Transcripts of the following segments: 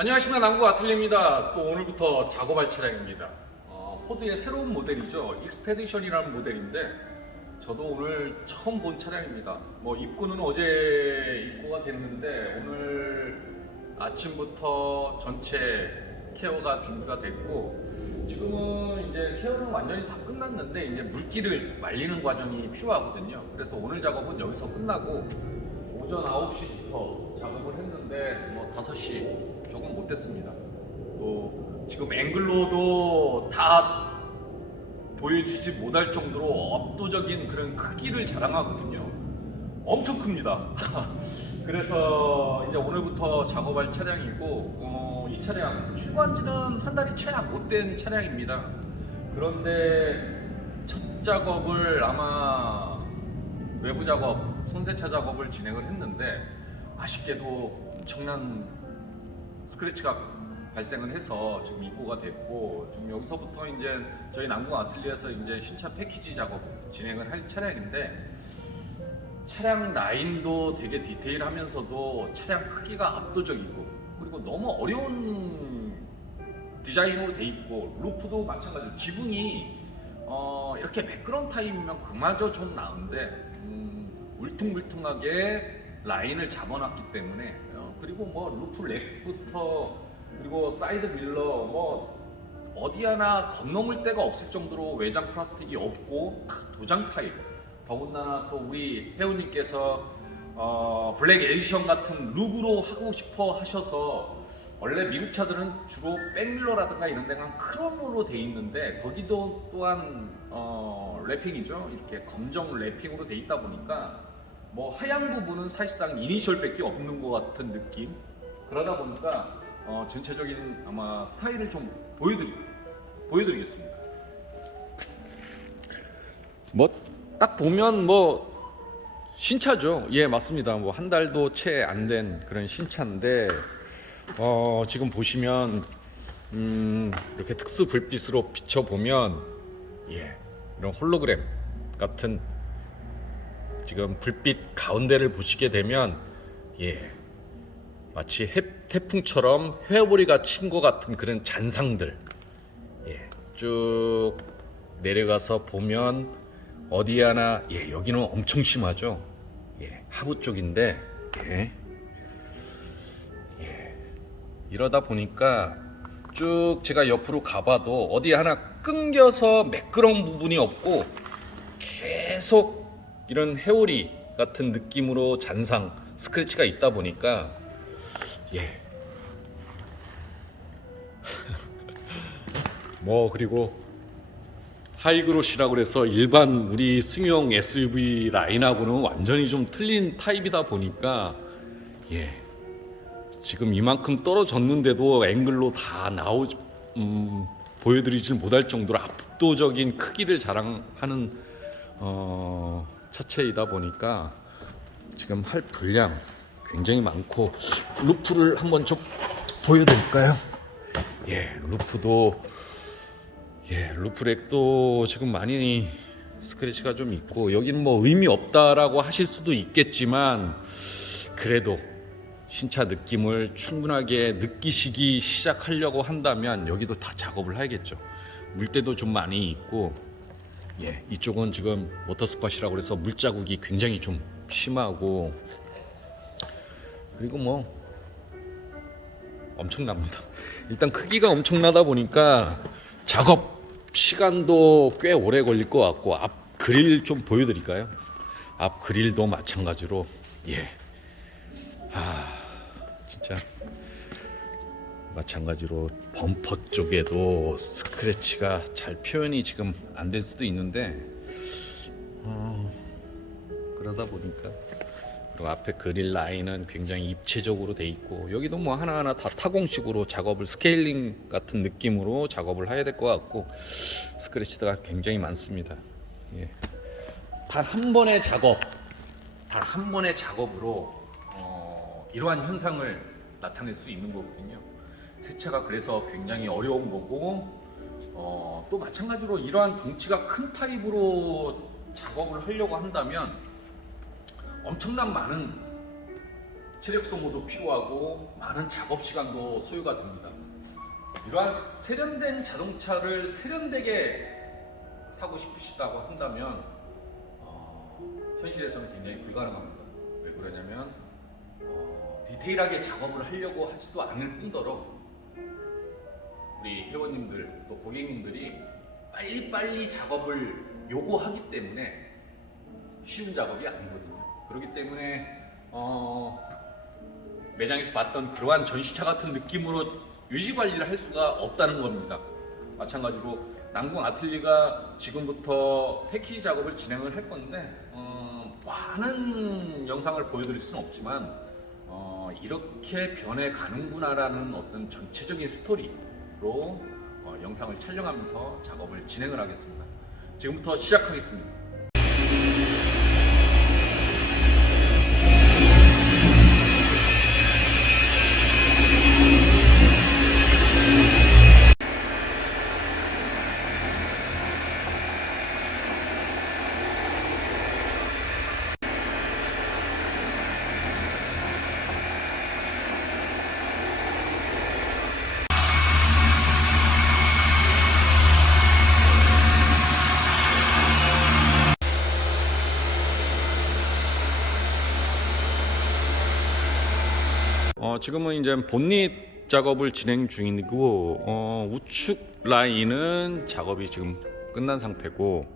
안녕하십니까, 남구 아틀리입니다. 또 오늘부터 작업할 차량입니다. 포드의 새로운 모델이죠. 익스페디션이라는 모델인데 저도 오늘 처음 본 차량입니다. 입고는 어제 입고가 됐는데 오늘 아침부터 전체 케어가 준비가 됐고, 지금은 이제 케어는 완전히 다 끝났는데 이제 물기를 말리는 과정이 필요하거든요. 그래서 오늘 작업은 여기서 끝나고 오전 9시부터 작업을 했는데 5시 조금 못 됐습니다. 또 지금 앵글로도 다 보여주지 못할 정도로 압도적인 그런 크기를 자랑하거든요. 엄청 큽니다. 그래서 이제 오늘부터 작업할 차량이고, 이 차량 출고한 지는 한 달이 채 못 된 차량입니다. 그런데 첫 작업을 아마 외부 작업, 손세차 작업을 진행을 했는데 아쉽게도 엄청난 스크래치가 발생을 해서 지금 입고가 됐고, 지금 여기서부터 이제 저희 남구 아틀리에서 이제 신차 패키지 작업 진행을 할 차량인데, 차량 라인도 되게 디테일하면서도 차량 크기가 압도적이고, 그리고 너무 어려운 디자인으로 돼 있고, 루프도 마찬가지로 지붕이 이렇게 매끄러운 타입이면 그마저 좀 나은데 울퉁불퉁하게 라인을 잡아놨기 때문에, 그리고 루프 렉부터 그리고 사이드 밀러 어디 하나 건너물 데가 없을 정도로 외장 플라스틱이 없고 도장 타입, 더군다나 또 우리 회원님께서 블랙 에디션 같은 룩으로 하고 싶어 하셔서, 원래 미국 차들은 주로 백밀러라든가 이런 데가 크롬으로 돼 있는데 거기도 또한 랩핑이죠. 이렇게 검정 랩핑으로 돼 있다 보니까 하얀 부분은 사실상 이니셜밖에 없는 것 같은 느낌. 그러다 보니까 전체적인 아마 스타일을 좀 보여드리겠습니다. 딱 보면 신차죠. 예, 맞습니다. 한 달도 채 안 된 그런 신차인데, 지금 보시면 이렇게 특수 불빛으로 비춰보면, 예, 이런 홀로그램 같은 지금 불빛 가운데를 보시게 되면, 예, 마치 태풍처럼 헤어보리가 친 것 같은 그런 잔상들, 예, 쭉 내려가서 보면 어디 하나, 예, 여기는 엄청 심하죠. 예, 하부 쪽인데, 예, 이러다 보니까 쭉 제가 옆으로 가봐도 어디 하나 끊겨서 매끄러운 부분이 없고, 계속 이런 회오리 같은 느낌으로 잔상, 스크래치가 있다 보니까, 예. 그리고 하이그로시라고 해서 일반 우리 승용 SUV 라인하고는 완전히 좀 틀린 타입이다 보니까, 예, 지금 이만큼 떨어졌는데도 앵글로 다 보여드리질 못할 정도로 압도적인 크기를 자랑하는 차체이다 보니까 지금 할 분량 굉장히 많고, 루프를 한번 좀 보여드릴까요? 예, 루프렉도 지금 많이 스크래치가 좀 있고, 여기는 의미 없다라고 하실 수도 있겠지만, 그래도 신차 느낌을 충분하게 느끼시기 시작하려고 한다면 여기도 다 작업을 해야겠죠. 물때도 좀 많이 있고, 예, 이쪽은 지금 모터스팟이라고 해서 물자국이 굉장히 좀 심하고, 그리고 엄청납니다. 일단 크기가 엄청나다 보니까 작업 시간도 꽤 오래 걸릴 것 같고, 앞 그릴 좀 보여드릴까요? 앞 그릴도 마찬가지로, 예, 진짜 마찬가지로 범퍼 쪽에도 스크래치가 잘 표현이 지금 안 될 수도 있는데, 그러다 보니까, 그리고 앞에 그릴 라인은 굉장히 입체적으로 돼 있고, 여기도 하나하나 다 타공식으로 작업을, 스케일링 같은 느낌으로 작업을 해야 될 것 같고, 스크래치가 굉장히 많습니다. 예. 단 한 번의 작업으로 이러한 현상을 나타낼 수 있는 거거든요. 세차가 그래서 굉장히 어려운 거고, 또 마찬가지로 이러한 덩치가 큰 타입으로 작업을 하려고 한다면 엄청난 많은 체력 소모도 필요하고 많은 작업 시간도 소요가 됩니다. 이러한 세련된 자동차를 세련되게 타고 싶으시다고 한다면 현실에서는 굉장히 불가능합니다. 왜 그러냐면 디테일하게 작업을 하려고 하지도 않을 뿐더러 우리 회원님들 또 고객님들이 빨리빨리 작업을 요구하기 때문에 쉬운 작업이 아니거든요. 그렇기 때문에 매장에서 봤던 그러한 전시차 같은 느낌으로 유지 관리를 할 수가 없다는 겁니다. 마찬가지로 남궁 아틀리가 지금부터 패키지 작업을 진행을 할 건데 많은 영상을 보여드릴 수는 없지만 이렇게 변해 가는구나라는 어떤 전체적인 스토리로 영상을 촬영하면서 작업을 진행을 하겠습니다. 지금부터 시작하겠습니다. 지금은 이제 본닛 작업을 진행 중이고 우측 라인은 작업이 지금 끝난 상태고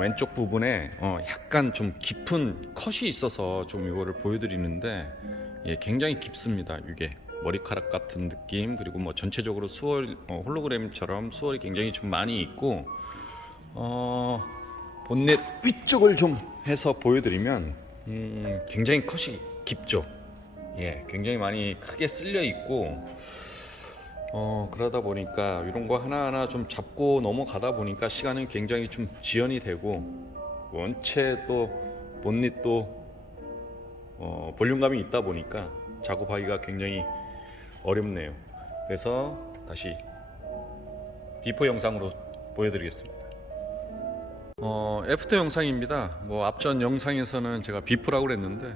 왼쪽 부분에 약간 좀 깊은 컷이 있어서 좀 이거를 보여드리는데 굉장히 깊습니다. 이게 머리카락 같은 느낌, 그리고 뭐 전체적으로 수월 홀로그램처럼 수월이 굉장히 좀 많이 있고 본넷 위쪽을 좀 해서 보여드리면 굉장히 컷이 깊죠. 굉장히 많이 크게 쓸려 있고 그러다 보니까 이런 거 하나하나 좀 잡고 넘어가다 보니까 시간은 굉장히 좀 지연이 되고 원체 또 본닛도 볼륨감이 있다 보니까 작업하기가 굉장히 어렵네요. 그래서 다시 비포 영상으로 보여드리겠습니다. 애프터 영상입니다. 뭐 앞전 영상에서는 제가 비포라고 그랬는데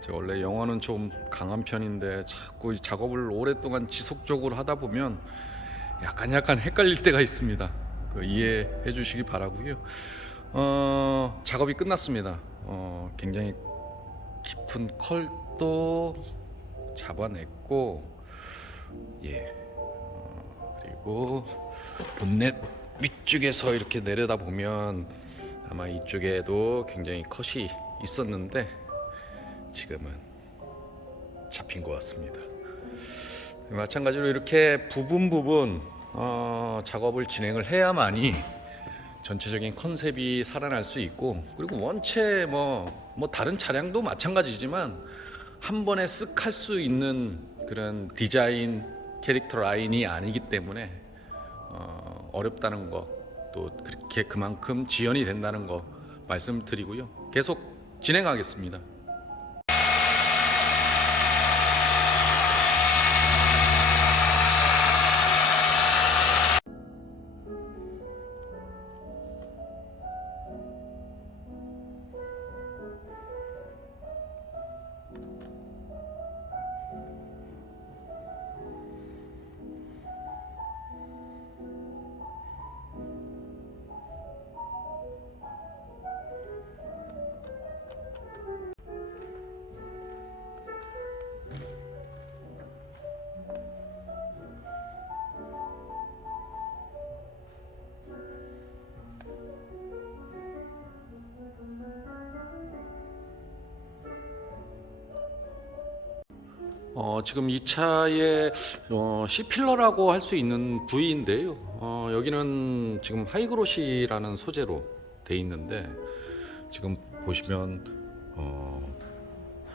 제가 원래 영어는 좀 강한 편인데 자꾸 작업을 오랫동안 지속적으로 하다 보면 약간 헷갈릴 때가 있습니다. 이해해 주시기 바라고요. 작업이 끝났습니다. 굉장히 깊은 컬도 잡아냈고 그리고 본넷 위쪽에서 이렇게 내려다 보면 아마 이쪽에도 굉장히 컷이 있었는데 지금은 잡힌 것 같습니다. 마찬가지로 이렇게 부분 작업을 진행을 해야만이 전체적인 컨셉이 살아날 수 있고, 그리고 원체 뭐 다른 차량도 마찬가지지만 한 번에 쓱 할 수 있는 그런 디자인 캐릭터 라인이 아니기 때문에 어렵다는 거, 또 그렇게 그만큼 지연이 된다는 거 말씀드리고요. 계속 진행하겠습니다. 지금 이 차의 C필러라고 할 수 있는 부위인데요. 여기는 지금 하이그로시라는 소재로 돼 있는데 지금 보시면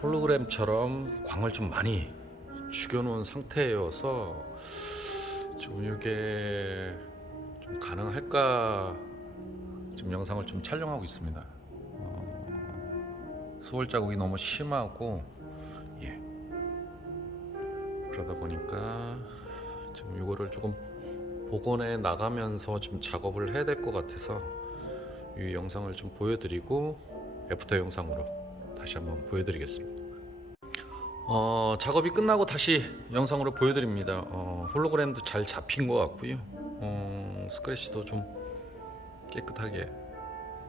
홀로그램처럼 광을 좀 많이 죽여놓은 상태여서 지금 이게 좀 가능할까 지금 영상을 좀 촬영하고 있습니다. 수월 자국이 너무 심하고 그러다 보니까 지금 이거를 조금 복원해 나가면서 좀 작업을 해야 될 것 같아서 이 영상을 좀 보여드리고 애프터 영상으로 다시 한번 보여드리겠습니다. 작업이 끝나고 다시 영상으로 보여드립니다. 홀로그램도 잘 잡힌 것 같고요. 스크래치도 좀 깨끗하게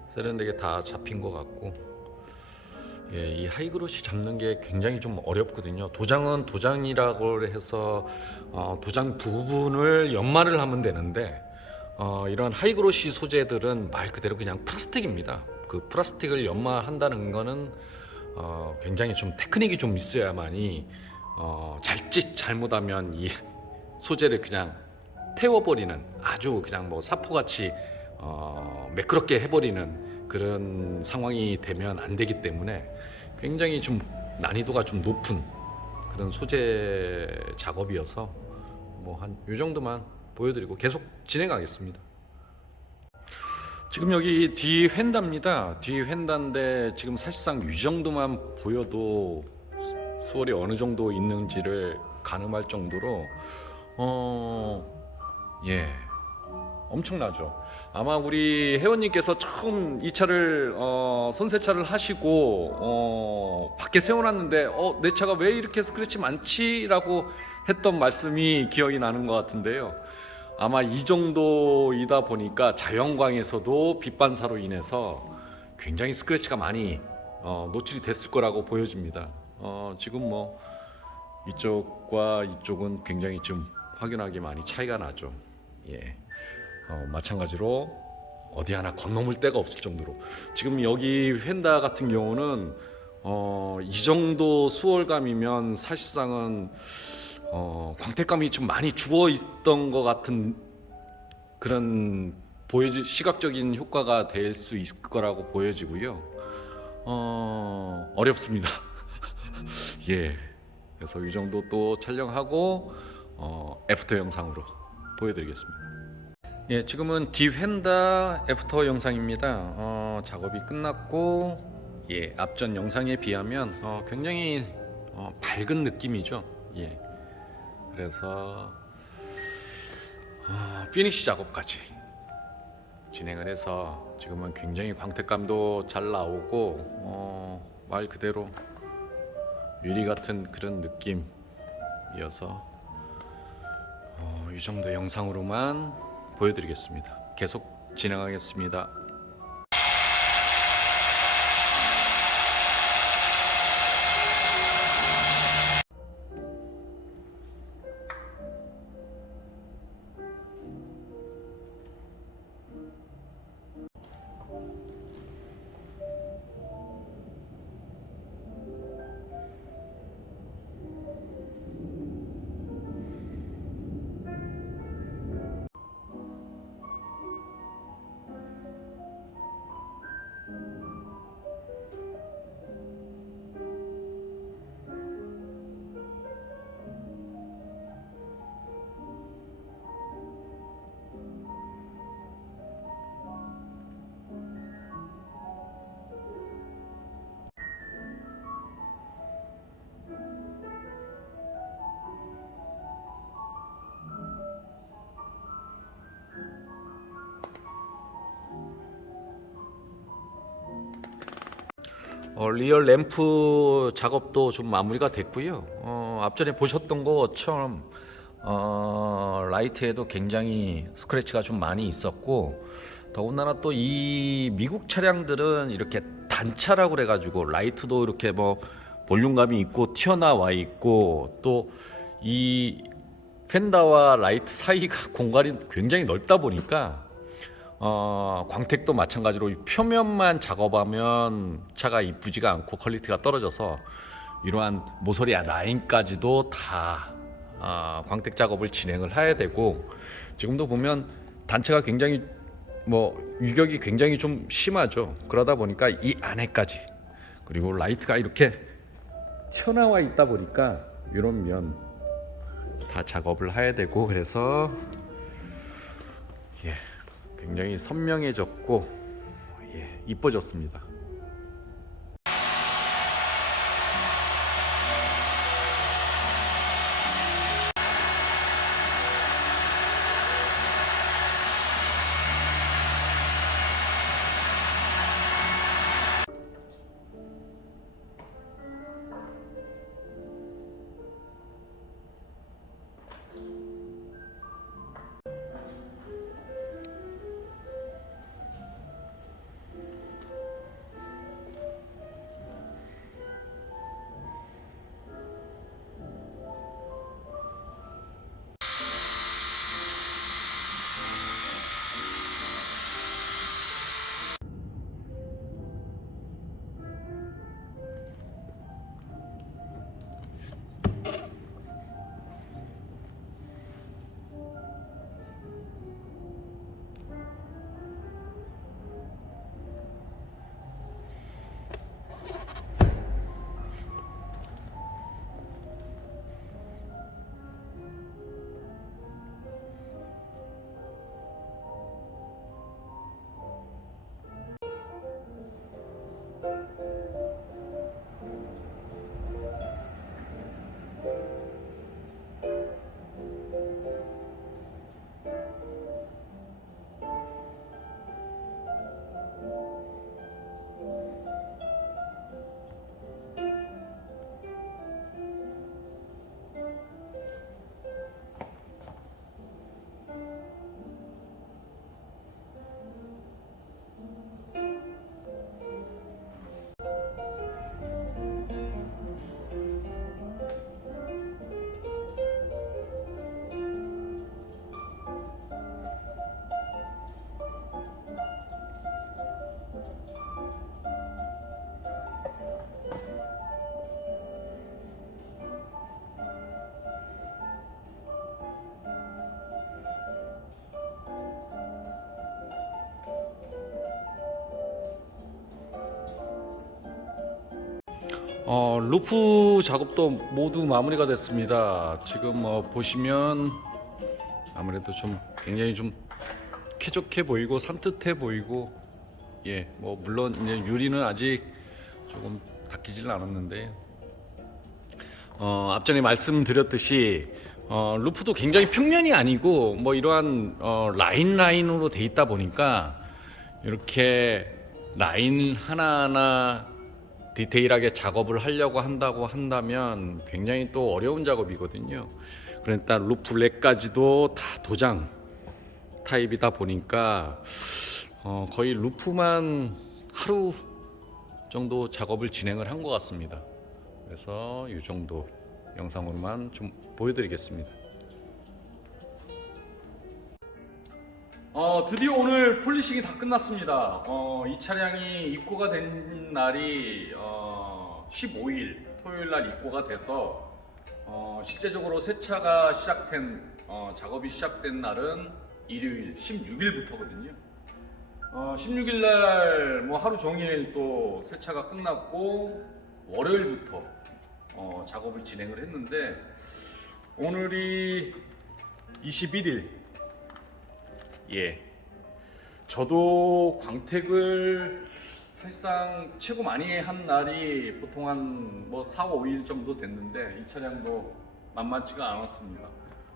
세련되게 다 잡힌 것 같고, 예, 이 하이그로시 잡는 게 굉장히 좀 어렵거든요. 도장은 도장이라고 해서 도장 부분을 연마를 하면 되는데, 이런 하이그로시 소재들은 말 그대로 그냥 플라스틱입니다. 그 플라스틱을 연마한다는 거는 굉장히 좀 테크닉이 좀 있어야만이, 잘짓 잘못하면 이 소재를 그냥 태워버리는, 아주 그냥 뭐 사포같이 매끄럽게 해버리는 그런 상황이 되면 안 되기 때문에 굉장히 좀 난이도가 좀 높은 그런 소재 작업이어서 뭐 한 요 정도만 보여드리고 계속 진행하겠습니다. 지금 여기 뒤 휀다입니다. 뒤 휀다인데 지금 사실상 이 정도만 보여도 수월이 어느 정도 있는지를 가늠할 정도로 예, 엄청나죠. 아마 우리 회원님께서 처음 이 차를 선세차를 하시고 밖에 세워놨는데 내 차가 왜 이렇게 스크래치 많지라고 했던 말씀이 기억이 나는 것 같은데요. 아마 이 정도이다 보니까 자연광에서도 빛 반사로 인해서 굉장히 스크래치가 많이 노출이 됐을 거라고 보여집니다. 지금 뭐 이쪽과 이쪽은 굉장히 좀 확연하게 많이 차이가 나죠. 예. 마찬가지로 어디 하나 건너물 데가 없을 정도로 지금 여기 휀다 같은 경우는 이 정도 수월감이면 사실상은 광택감이 좀 많이 죽어 있던 것 같은 그런 시각적인 효과가 될 수 있을 거라고 보여지고요. 어렵습니다. 예, 그래서 이 정도 또 촬영하고 애프터 영상으로 보여드리겠습니다. 예, 지금은 뒤 휀다 애프터 영상입니다. 작업이 끝났고, 예, 앞전 영상에 비하면 굉장히 밝은 느낌이죠. 예, 그래서 피니시 작업까지 진행을 해서 지금은 굉장히 광택감도 잘 나오고 말 그대로 유리 같은 그런 느낌이어서 이 정도 영상으로만 보여드리겠습니다. 계속 진행하겠습니다. 리얼 램프 작업도 좀 마무리가 됐고요. 앞전에 보셨던 것처럼 라이트에도 굉장히 스크래치가 좀 많이 있었고, 더군다나 또 이 미국 차량들은 이렇게 단차라고 그래가지고 라이트도 이렇게 뭐 볼륨감이 있고 튀어나와 있고, 또 이 펜다와 라이트 사이가 공간이 굉장히 넓다 보니까 광택도 마찬가지로 표면만 작업하면 차가 이쁘지가 않고 퀄리티가 떨어져서 이러한 모서리 라인까지도 다 광택 작업을 진행을 해야 되고, 지금도 보면 단차가 굉장히 뭐 유격이 굉장히 좀 심하죠. 그러다 보니까 이 안에까지, 그리고 라이트가 이렇게 튀어나와 있다 보니까 이런 면 다 작업을 해야 되고, 그래서 예, 굉장히 선명해졌고, 예, 이뻐졌습니다. 루프 작업도 모두 마무리가 됐습니다. 지금 보시면 아무래도 좀 굉장히 좀 쾌적해 보이고 산뜻해 보이고, 예, 뭐 물론 이제 유리는 아직 조금 닦이질 않았는데, 앞전에 말씀드렸듯이 루프도 굉장히 평면이 아니고 뭐 이러한 라인으로 돼 있다 보니까 이렇게 라인 하나하나 디테일하게 작업을 하려고 한다면 굉장히 또 어려운 작업이거든요. 그러니까 루프 렉까지도 다 도장 타입이다 보니까 거의 루프만 하루 정도 작업을 진행을 한 것 같습니다. 그래서 이 정도 영상으로만 좀 보여드리겠습니다. 드디어 오늘 폴리싱이 다 끝났습니다. 이 차량이 입고가 된 날이 15일 토요일 날 입고가 돼서 실제적으로 세차가 시작된 작업이 시작된 날은 일요일 16일부터거든요. 16일 날 뭐 하루 종일 또 세차가 끝났고 월요일부터 작업을 진행을 했는데 오늘이 21일. 예. 저도 광택을 사실상 최고 많이 한 날이 보통 한 뭐 4, 5일 정도 됐는데 이 차량도 만만치가 않았습니다.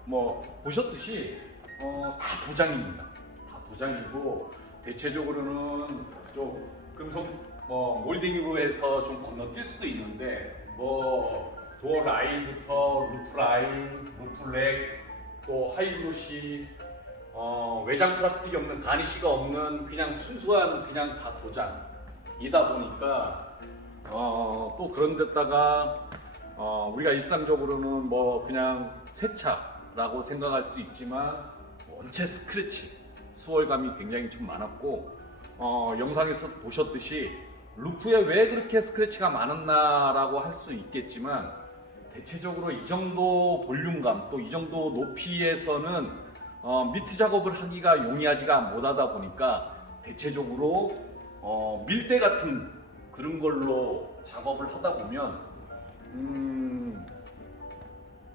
뭐 보셨듯이 다 도장입니다. 다 도장이고 대체적으로는 좀 금속 몰딩으로 해서 좀 건너뛸 수도 있는데 뭐 도어 라인부터 루프 라인, 루프 렉, 또 하이그로시, 외장 플라스틱이 없는 가니쉬가 없는 그냥 순수한 그냥 다 도장이다 보니까 또 그런 데다가 우리가 일상적으로는 뭐 그냥 세차라고 생각할 수 있지만 원체 스크래치 수월감이 굉장히 좀 많았고 영상에서 보셨듯이 루프에 왜 그렇게 스크래치가 많았나라고 할 수 있겠지만 대체적으로 이 정도 볼륨감 또 이 정도 높이에서는 미트 작업을 하기가 용이하지가 못하다 보니까 대체적으로 밀대 같은 그런 걸로 작업을 하다 보면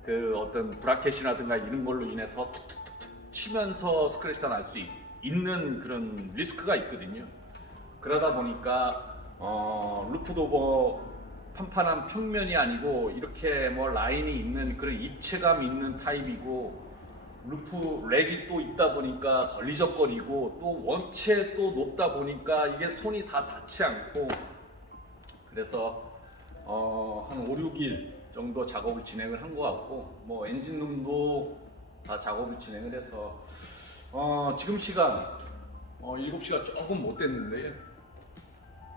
그 어떤 브라켓이라든가 이런 걸로 인해서 툭툭툭 치면서 스크래치가 날 수 있는 그런 리스크가 있거든요. 그러다 보니까 루프도 뭐 판판한 평면이 아니고 이렇게 뭐 라인이 있는 그런 입체감 있는 타입이고 루프 렉이 또 있다 보니까 걸리적거리고 또 원체 또 높다 보니까 이게 손이 다 닿지 않고 그래서 한 5, 6일 정도 작업을 진행을 한 것 같고 뭐 엔진룸도 다 작업을 진행을 해서 지금 시간 7시가 조금 못 됐는데요.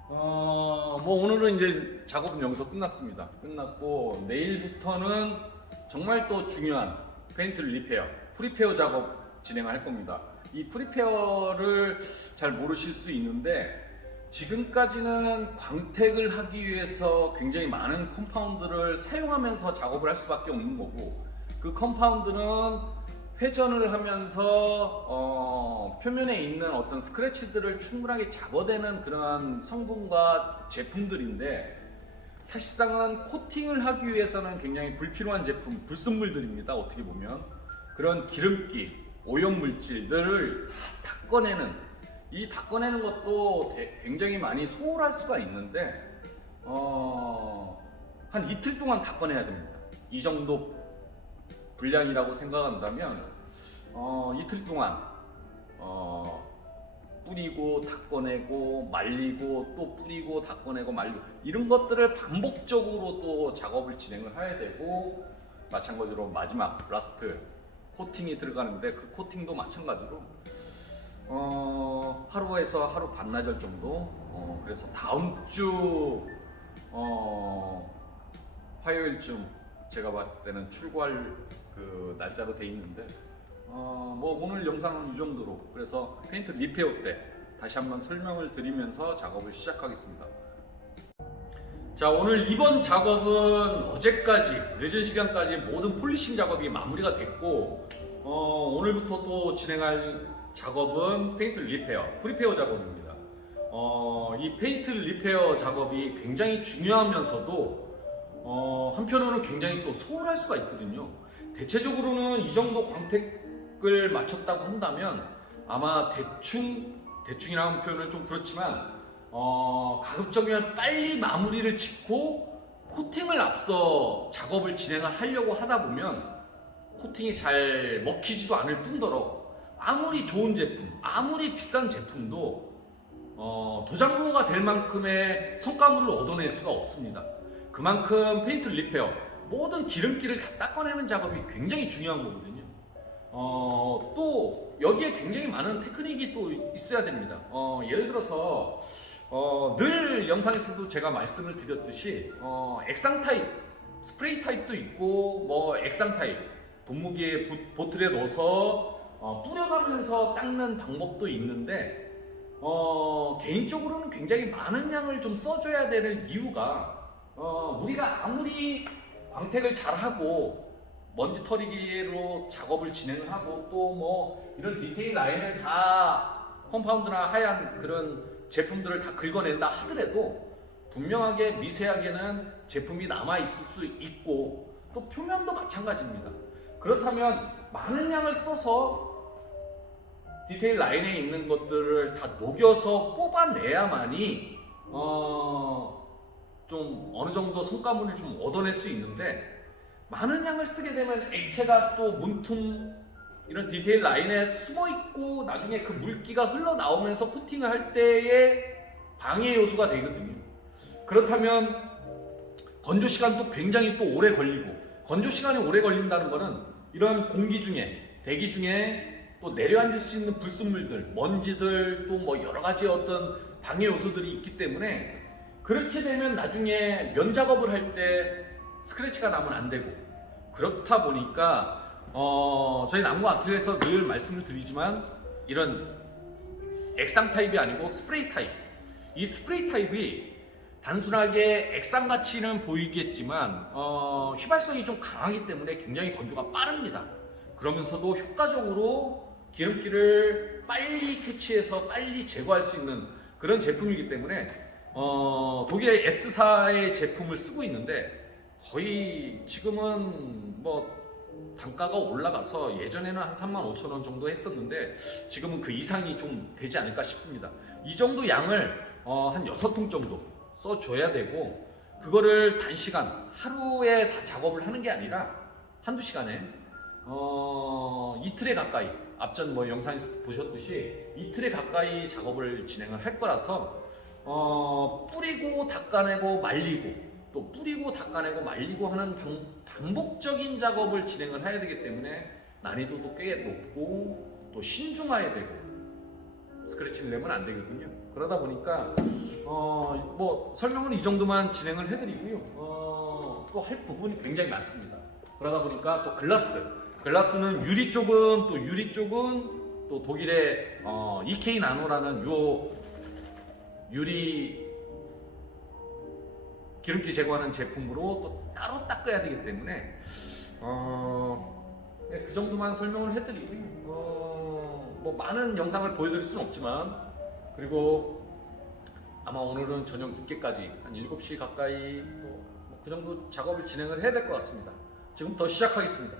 뭐 오늘은 이제 작업은 여기서 끝났습니다. 끝났고 내일부터는 정말 또 중요한 페인트 리페어, 프리페어 작업 진행할 겁니다. 이 프리페어를 잘 모르실 수 있는데 지금까지는 광택을 하기 위해서 굉장히 많은 컴파운드를 사용하면서 작업을 할 수밖에 없는 거고 그 컴파운드는 회전을 하면서 표면에 있는 어떤 스크래치들을 충분하게 잡아내는 그러한 성분과 제품들인데 사실상은 코팅을 하기 위해서는 굉장히 불필요한 제품, 불순물들입니다. 어떻게 보면 그런 기름기, 오염물질들을 다 닦아내는 이 닦아내는 것도 굉장히 많이 소홀할 수가 있는데 한 이틀 동안 닦아내야 됩니다. 이 정도 분량이라고 생각한다면 이틀 동안 뿌리고 닦아내고 말리고 또 뿌리고 닦아내고 말리고 이런 것들을 반복적으로 또 작업을 진행을 해야 되고 마찬가지로 마지막 라스트 코팅이 들어가는데 그 코팅도 마찬가지로 하루에서 하루 반나절 정도 그래서 다음 주 화요일쯤 제가 봤을 때는 출고할 그 날짜로 돼 있는데 뭐 오늘 영상은 이 정도로 그래서 페인트 리페어 때 다시 한번 설명을 드리면서 작업을 시작하겠습니다. 자, 오늘 이번 작업은 어제까지 늦은 시간까지 모든 폴리싱 작업이 마무리가 됐고 오늘부터 또 진행할 작업은 페인트 리페어, 프리페어 작업입니다. 이 페인트 리페어 작업이 굉장히 중요하면서도 한편으로는 굉장히 또 소홀할 수가 있거든요. 대체적으로는 이 정도 광택을 맞췄다고 한다면 아마 대충이라는 표현은 좀 그렇지만 가급적이면 빨리 마무리를 짓고 코팅을 앞서 작업을 진행을 하려고 하다 보면 코팅이 잘 먹히지도 않을 뿐더러 아무리 좋은 제품, 아무리 비싼 제품도 도장부가 될 만큼의 성과물을 얻어낼 수가 없습니다. 그만큼 페인트 리페어, 모든 기름기를 다 닦아내는 작업이 굉장히 중요한 거거든요. 또 여기에 굉장히 많은 테크닉이 또 있어야 됩니다. 예를 들어서 늘 영상에서도 제가 말씀을 드렸듯이 액상 타입, 스프레이 타입도 있고 뭐 액상 타입, 분무기에 보틀에 넣어서 뿌려가면서 닦는 방법도 있는데 개인적으로는 굉장히 많은 양을 좀 써줘야 되는 이유가 우리가 아무리 광택을 잘하고 먼지 털이기로 작업을 진행을 하고 또 뭐 이런 디테일 라인을 다 컴파운드나 하얀 그런 제품들을 다 긁어낸다 하더라도 분명하게 미세하게는 제품이 남아 있을 수 있고 또 표면도 마찬가지입니다. 그렇다면 많은 양을 써서 디테일 라인에 있는 것들을 다 녹여서 뽑아내야만이 좀 어느 정도 성과물을 좀 얻어낼 수 있는데 많은 양을 쓰게 되면 액체가 또 문틈 이런 디테일 라인에 숨어 있고 나중에 그 물기가 흘러나오면서 코팅을 할 때의 방해 요소가 되거든요. 그렇다면 건조 시간도 굉장히 또 오래 걸리고 건조 시간이 오래 걸린다는 거는 이런 공기 중에 대기 중에 또 내려앉을 수 있는 불순물들, 먼지들 또 뭐 여러 가지 어떤 방해 요소들이 있기 때문에 그렇게 되면 나중에 면 작업을 할 때 스크래치가 나면 안 되고 그렇다 보니까 저희 남구 아트에서 늘 말씀을 드리지만 이런 액상 타입이 아니고 스프레이 타입, 이 스프레이 타입이 단순하게 액상 가치는 보이겠지만 휘발성이 좀 강하기 때문에 굉장히 건조가 빠릅니다. 그러면서도 효과적으로 기름기를 빨리 캐치해서 빨리 제거할 수 있는 그런 제품이기 때문에 독일의 S사의 제품을 쓰고 있는데 거의 지금은 뭐 단가가 올라가서 예전에는 한 35,000원 정도 했었는데 지금은 그 이상이 좀 되지 않을까 싶습니다. 이 정도 양을 한 6통 정도 써줘야 되고 그거를 단시간 하루에 다 작업을 하는 게 아니라 한두 시간에 이틀에 가까이 앞전 뭐 영상에서 보셨듯이 이틀에 가까이 작업을 진행을 할 거라서 뿌리고 닦아내고 말리고 또 뿌리고 닦아내고 말리고 하는 반복적인 작업을 진행을 해야 되기 때문에 난이도도 꽤 높고 또 신중해야 되고 스크래치를 내면 안 되거든요. 그러다 보니까 뭐 설명은 이 정도만 진행을 해드리고요. 또 할 부분이 굉장히 많습니다. 그러다 보니까 또 글라스는 유리 쪽은 또 독일의 EK 나노라는 요 유리 기름기 제거하는 제품으로 또 따로 닦아야 되기 때문에 그 정도만 설명을 해드리고요. 뭐 많은 영상을 보여드릴 수는 없지만 그리고 아마 오늘은 저녁 늦게까지 한 7시 가까이 또 그 정도 작업을 진행을 해야 될 것 같습니다. 지금부터 시작하겠습니다.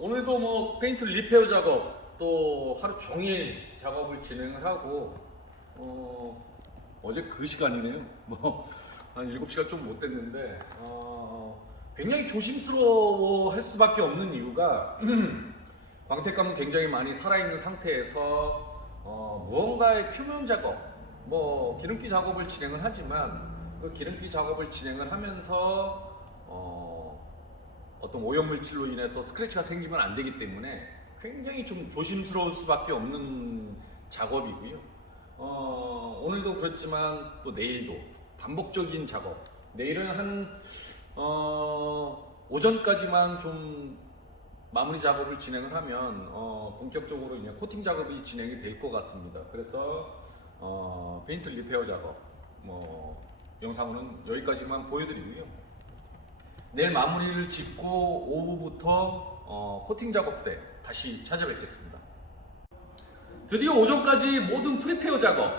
오늘도 뭐 페인트 리페어 작업 또 하루 종일 작업을 진행을 하고 어제 그 시간이네요. 뭐 한 7시간 좀 못 됐는데 굉장히 조심스러워 할 수밖에 없는 이유가 광택감은 굉장히 많이 살아있는 상태에서 무언가의 표면 작업, 뭐 기름기 작업을 진행을 하지만 그 기름기 작업을 진행을 하면서 어떤 오염물질로 인해서 스크래치가 생기면 안 되기 때문에 굉장히 좀 조심스러울 수밖에 없는 작업이고요. 오늘도 그렇지만 또 내일도 반복적인 작업. 내일은 한 오전까지만 좀 마무리 작업을 진행을 하면 본격적으로 이제 코팅 작업이 진행이 될 것 같습니다. 그래서 페인트 리페어 작업 뭐 영상은 여기까지만 보여드리고요. 내일 마무리를 짓고 오후부터 코팅 작업 때 다시 찾아뵙겠습니다. 드디어 오전까지 모든 프리페어 작업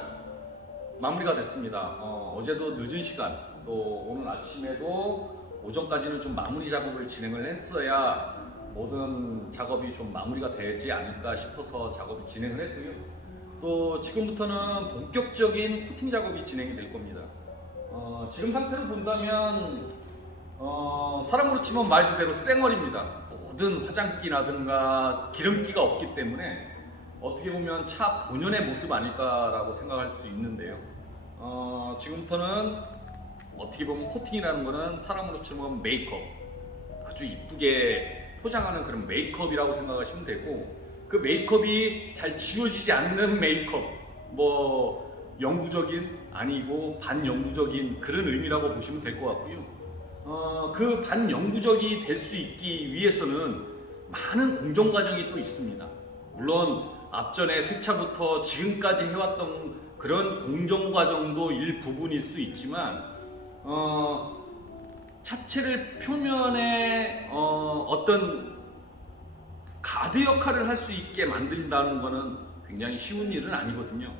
마무리가 됐습니다. 어제도 늦은 시간 또 오늘 아침에도 오전까지는 좀 마무리 작업을 진행을 했어야 모든 작업이 좀 마무리가 되지 않을까 싶어서 작업을 진행을 했고요. 또 지금부터는 본격적인 코팅 작업이 진행이 될 겁니다. 지금 상태로 본다면 사람으로 치면 말 그대로 쌩얼입니다. 모든 화장기라든가 기름기가 없기 때문에 어떻게 보면 차 본연의 모습 아닐까라고 생각할 수 있는데요. 지금부터는 어떻게 보면 코팅이라는 거는 사람으로 치면 메이크업, 아주 이쁘게 포장하는 그런 메이크업이라고 생각하시면 되고, 그 메이크업이 잘 지워지지 않는 메이크업, 뭐 영구적인 아니고 반영구적인 그런 의미라고 보시면 될 것 같고요. 그 반영구적이 될 수 있기 위해서는 많은 공정 과정이 또 있습니다. 물론 앞전에 세차부터 지금까지 해왔던 그런 공정 과정도 일부분일 수 있지만 차체를 표면에 어떤 가드 역할을 할 수 있게 만든다는 것은 굉장히 쉬운 일은 아니거든요.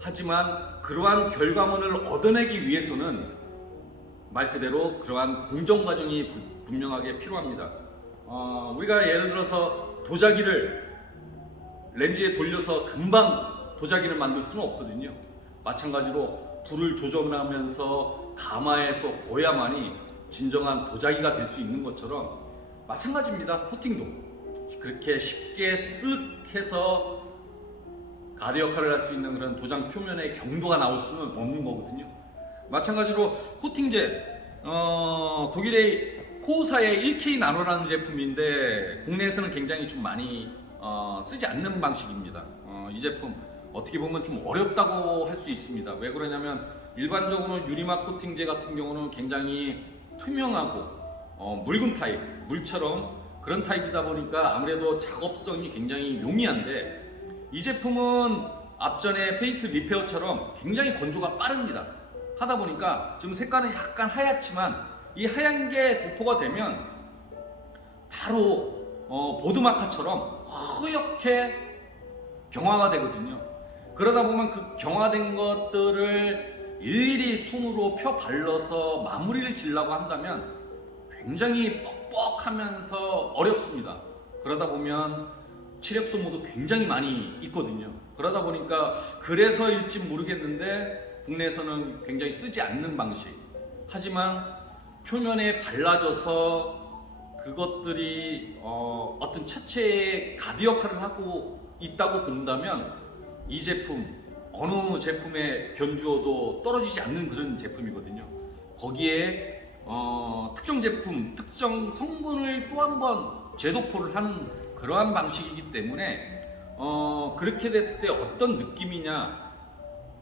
하지만 그러한 결과물을 얻어내기 위해서는 말 그대로 그러한 공정 과정이 분명하게 필요합니다. 우리가 예를 들어서 도자기를 렌즈에 돌려서 금방 도자기를 만들 수는 없거든요. 마찬가지로 불을 조정하면서 가마에서 고야만이 진정한 도자기가 될 수 있는 것처럼 마찬가지입니다. 코팅도 그렇게 쉽게 쓱 해서 가드 역할을 할 수 있는 그런 도장 표면의 경도가 나올 수는 없는 거거든요. 마찬가지로 코팅제, 독일의 코우사의 1K 나노라는 제품인데 국내에서는 굉장히 좀 많이 쓰지 않는 방식입니다. 이 제품 어떻게 보면 좀 어렵다고 할 수 있습니다. 왜 그러냐면 일반적으로 유리막 코팅제 같은 경우는 굉장히 투명하고 묽은 타입, 물처럼 그런 타입이다 보니까 아무래도 작업성이 굉장히 용이한데, 이 제품은 앞전에 페인트 리페어처럼 굉장히 건조가 빠릅니다. 하다 보니까 지금 색깔은 약간 하얗지만 이 하얀 게 도포가 되면 바로 보드마카처럼 허옇게 경화가 되거든요. 그러다 보면 그 경화된 것들을 일일이 손으로 펴 발라서 마무리를 지려고 한다면 굉장히 뻑뻑하면서 어렵습니다. 그러다 보면 칠흑 소모도 굉장히 많이 있거든요. 그러다 보니까 그래서일지 모르겠는데 국내에서는 굉장히 쓰지 않는 방식. 하지만 표면에 발라져서 그것들이 어떤 차체의 가드 역할을 하고 있다고 본다면 이 제품 어느 제품에 견주어도 떨어지지 않는 그런 제품이거든요. 거기에 특정 제품, 특정 성분을 또 한 번 재도포를 하는 그러한 방식이기 때문에 그렇게 됐을 때 어떤 느낌이냐,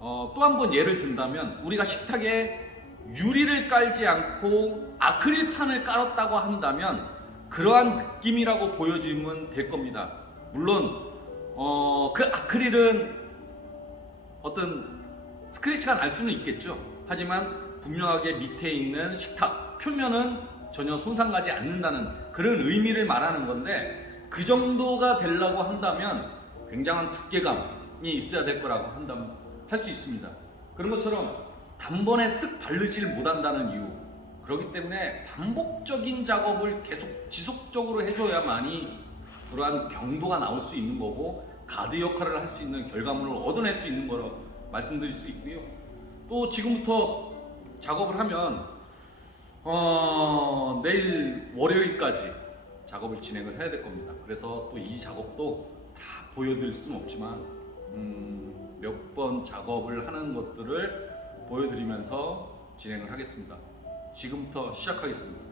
또 한 번 예를 든다면 우리가 식탁에 유리를 깔지 않고 아크릴판을 깔았다고 한다면 그러한 느낌이라고 보여지면 될 겁니다. 물론 그 아크릴은 어떤 스크래치가 날 수는 있겠죠. 하지만 분명하게 밑에 있는 식탁 표면은 전혀 손상가지 않는다는 그런 의미를 말하는 건데, 그 정도가 되려고 한다면 굉장한 두께감이 있어야 될 거라고 한다면 할 수 있습니다. 그런 것처럼 단번에 쓱 바르지를 못한다는 이유, 그렇기 때문에 반복적인 작업을 계속 지속적으로 해줘야만이 그러한 경도가 나올 수 있는 거고 가드 역할을 할 수 있는 결과물을 얻어낼 수 있는 거라고 말씀드릴 수 있고요. 또 지금부터 작업을 하면 내일 월요일까지 작업을 진행을 해야 될 겁니다. 그래서 또 이 작업도 다 보여드릴 수는 없지만 몇 번 작업을 하는 것들을 보여드리면서 진행을 하겠습니다. 지금부터 시작하겠습니다.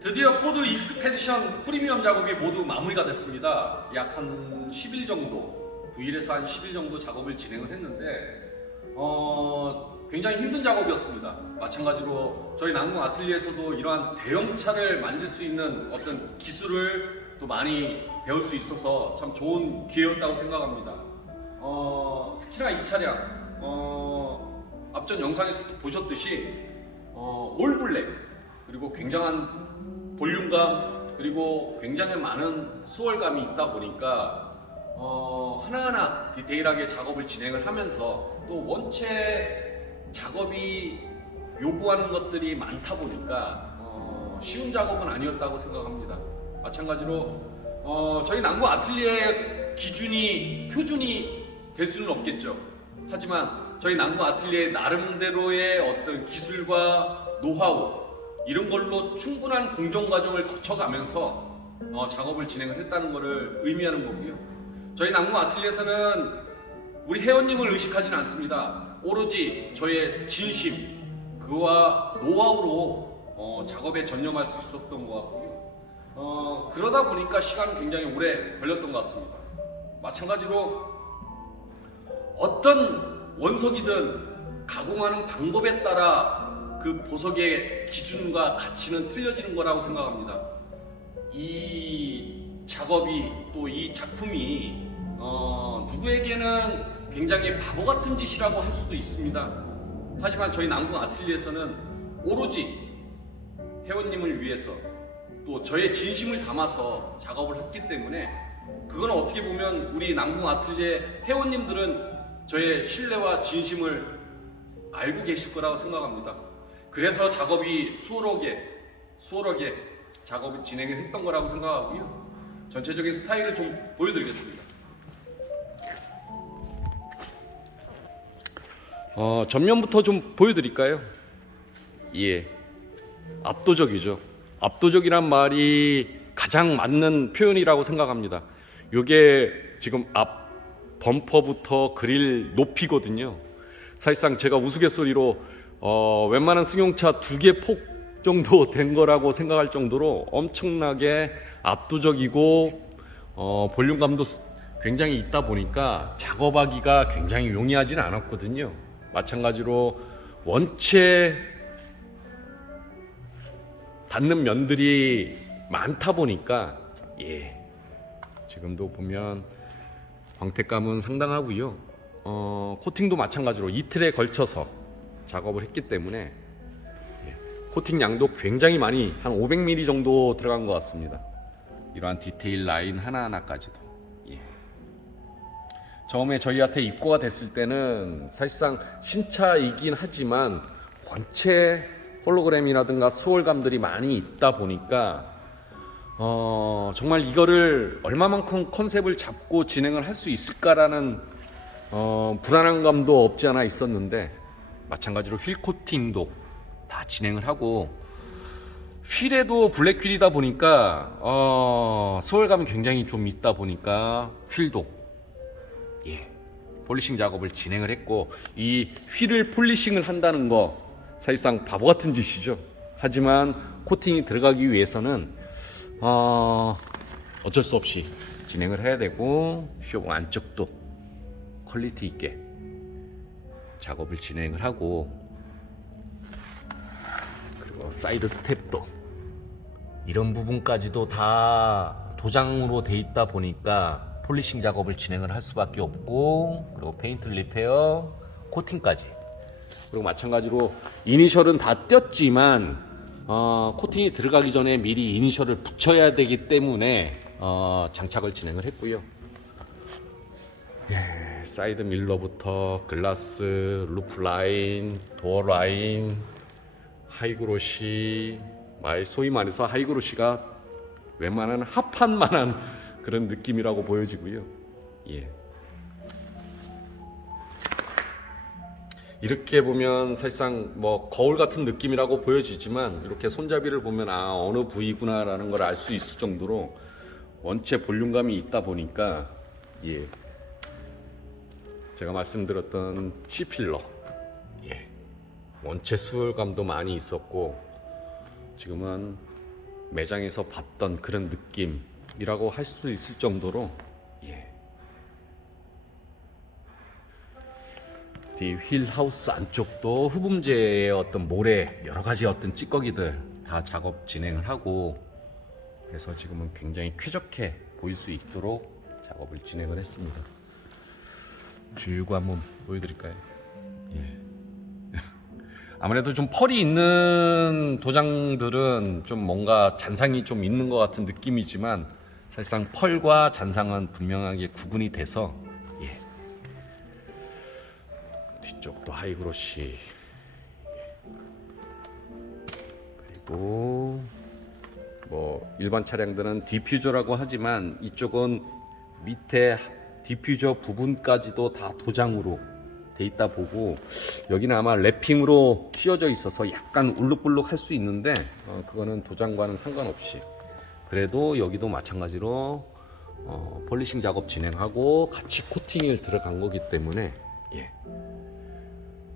드디어 포드 익스페디션 프리미엄 작업이 모두 마무리가 됐습니다. 약 한 10일 정도, 9일에서 한 10일 정도 작업을 진행을 했는데 굉장히 힘든 작업이었습니다. 마찬가지로 저희 난공 아틀리에서도 이러한 대형차를 만질 수 있는 어떤 기술을 또 많이 배울 수 있어서 참 좋은 기회였다고 생각합니다. 특히나 이 차량 앞전 영상에서도 보셨듯이 올 블랙 그리고 굉장한 볼륨감 그리고 굉장히 많은 수월감이 있다 보니까 하나하나 디테일하게 작업을 진행을 하면서 또 원체 작업이 요구하는 것들이 많다 보니까 쉬운 작업은 아니었다고 생각합니다. 마찬가지로 저희 난구 아틀리에 기준이 표준이 될 수는 없겠죠. 하지만 저희 난구 아틀리에 나름대로의 어떤 기술과 노하우 이런 걸로 충분한 공정 과정을 거쳐가면서 작업을 진행을 했다는 것을 의미하는 거고요. 저희 난구 아틀리에서는 우리 회원님을 의식하지는 않습니다. 오로지 저의 진심 그와 노하우로 작업에 전념할 수 있었던 것 같고요. 그러다 보니까 시간은 굉장히 오래 걸렸던 것 같습니다. 마찬가지로 어떤 원석이든 가공하는 방법에 따라 그 보석의 기준과 가치는 틀려지는 거라고 생각합니다. 이 작업이 또 이 작품이 누구에게는 굉장히 바보 같은 짓이라고 할 수도 있습니다. 하지만 저희 난궁 아틀리에서는 오로지 회원님을 위해서 또 저의 진심을 담아서 작업을 했기 때문에 그건 어떻게 보면 우리 난궁 아틀리에 회원님들은 저의 신뢰와 진심을 알고 계실 거라고 생각합니다. 그래서 작업이 수월하게 작업을 진행을 했던 거라고 생각하고요. 전체적인 스타일을 좀 보여드리겠습니다. 전면부터 좀 보여드릴까요? 예, 압도적이죠. 압도적이란 말이 가장 맞는 표현이라고 생각합니다. 요게 지금 앞 범퍼부터 그릴 높이거든요. 사실상 제가 우스갯소리로 웬만한 승용차 2개 폭 정도 된 거라고 생각할 정도로 엄청나게 압도적이고 볼륨감도 굉장히 있다 보니까 작업하기가 굉장히 용이하지는 않았거든요. 마찬가지로 원체 닿는 면들이 많다 보니까 지금도 보면 광택감은 상당하고요. 코팅도 마찬가지로 이틀에 걸쳐서 작업을 했기 때문에 코팅 양도 굉장히 많이 한 500ml 정도 들어간 것 같습니다. 이러한 디테일 라인 하나하나까지도 처음에 저희한테 입고가 됐을 때는 사실상 신차이긴 하지만 원체 홀로그램이라든가 수월감들이 많이 있다 보니까 정말 이거를 얼마만큼 컨셉을 잡고 진행을 할 수 있을까라는 불안한 감도 없지 않아 있었는데, 마찬가지로 휠 코팅도 다 진행을 하고, 휠에도 블랙 휠이다 보니까 수월감이 굉장히 좀 있다 보니까 휠도 폴리싱 작업을 진행을 했고, 이 휠을 폴리싱을 한다는 거 사실상 바보 같은 짓이죠. 하지만 코팅이 들어가기 위해서는 어쩔 수 없이 진행을 해야 되고, 쇼 안쪽도 퀄리티 있게 작업을 진행을 하고, 그리고 사이드 스텝도 이런 부분까지도 다 도장으로 돼 있다 보니까 폴리싱 작업을 진행을 할 수밖에 없고, 그리고 페인트 리페어, 코팅까지, 그리고 마찬가지로 이니셜은 다 뗐지만 코팅이 들어가기 전에 미리 이니셜을 붙여야 되기 때문에 장착을 진행을 했고요. 사이드 밀러부터 글라스, 루프 라인, 도어 라인, 하이그로시, 소위 말해서 하이그로시가 웬만한 합판만한 그런 느낌이라고 보여지고요. 이렇게 보면 사실상 뭐 거울 같은 느낌이라고 보여지지만, 이렇게 손잡이를 보면 어느 부위구나라는 걸 알 수 있을 정도로 원체 볼륨감이 있다 보니까 제가 말씀드렸던 C필러 원체 수월감도 많이 있었고, 지금은 매장에서 봤던 그런 느낌이라고 할 수 있을 정도로 뒤 휠하우스 안쪽도 흡음재의 어떤 모래, 여러 가지 어떤 찌꺼기들 다 작업 진행을 하고 해서 지금은 굉장히 쾌적해 보일 수 있도록 작업을 진행을 했습니다. 주유구 한번 보여드릴까요? 아무래도 좀 펄이 있는 도장들은 좀 뭔가 잔상이 좀 있는 것 같은 느낌이지만, 사실상 펄과 잔상은 분명하게 구분이 돼서 뒤쪽도 하이그로시, 그리고 뭐 일반 차량들은 디퓨저라고 하지만 이쪽은 밑에 디퓨저 부분까지도 다 도장으로 돼 있다 보고, 여기는 아마 랩핑으로 씌워져 있어서 약간 울룩불룩 할 수 있는데 그거는 도장과는 상관없이, 그래도 여기도 마찬가지로 폴리싱 작업 진행하고 같이 코팅을 들어간 거기 때문에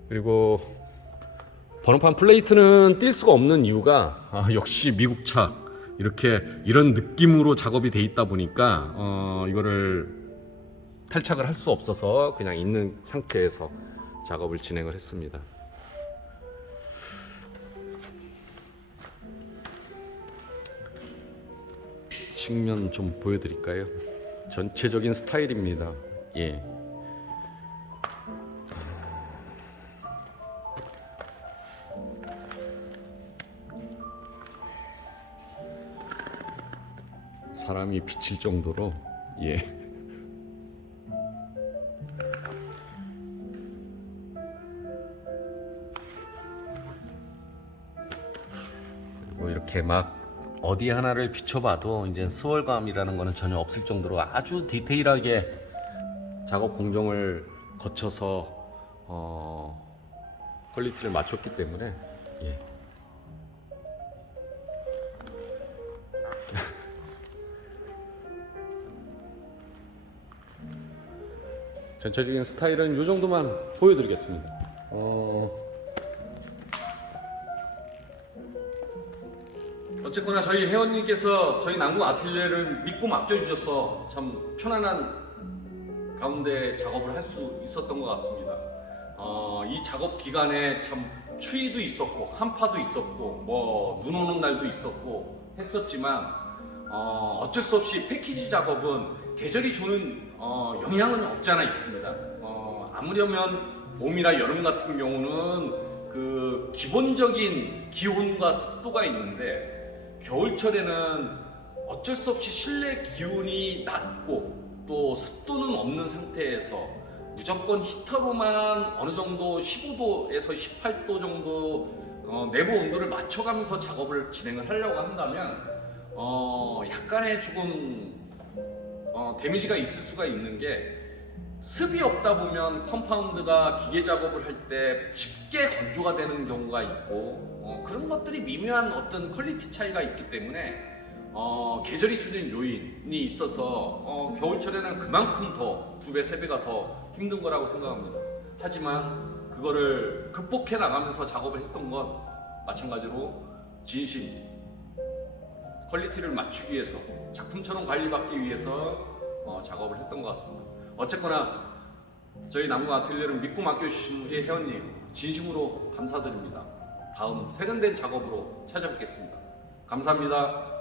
그리고 번호판 플레이트는 뛸 수가 없는 이유가 역시 미국 차 이런 느낌으로 작업이 돼 있다 보니까 이거를 탈착을 할 수 없어서 그냥 있는 상태에서 작업을 진행을 했습니다. 측면 좀 보여드릴까요? 전체적인 스타일입니다. 사람이 비칠 정도로 그리고 이렇게 막 어디 하나를 비춰봐도 이제 수월감이라는 거는 전혀 없을 정도로 아주 디테일하게 작업 공정을 거쳐서 퀄리티를 맞췄기 때문에 전체적인 스타일은 이 정도만 보여드리겠습니다. 어쨌거나 저희 회원님께서 저희 남구 아틀리에를 믿고 맡겨주셔서 참 편안한 가운데 작업을 할 수 있었던 것 같습니다. 이 작업 기간에 참 추위도 있었고 한파도 있었고 뭐 눈 오는 날도 있었고 했었지만 어쩔 수 없이 패키지 작업은 계절이 주는 영향은 없지 않아 있습니다. 아무려면 봄이나 여름 같은 경우는 그 기본적인 기온과 습도가 있는데, 겨울철에는 어쩔 수 없이 실내 기온이 낮고 또 습도는 없는 상태에서 무조건 히터로만 어느 정도 15도에서 18도 정도 내부 온도를 맞춰가면서 작업을 진행을 하려고 한다면 약간의 조금 데미지가 있을 수가 있는 게, 습이 없다 보면 컴파운드가 기계 작업을 할 때 쉽게 건조가 되는 경우가 있고 그런 것들이 미묘한 어떤 퀄리티 차이가 있기 때문에 계절이 주는 요인이 있어서 겨울철에는 그만큼 더 2배, 3배가 더 힘든 거라고 생각합니다. 하지만 그거를 극복해 나가면서 작업을 했던 건 마찬가지로 진심, 퀄리티를 맞추기 위해서, 작품처럼 관리받기 위해서 작업을 했던 것 같습니다. 어쨌거나 저희 남궁 아틀리에를 믿고 맡겨주신 우리 회원님 진심으로 감사드립니다. 다음 세련된 작업으로 찾아뵙겠습니다. 감사합니다.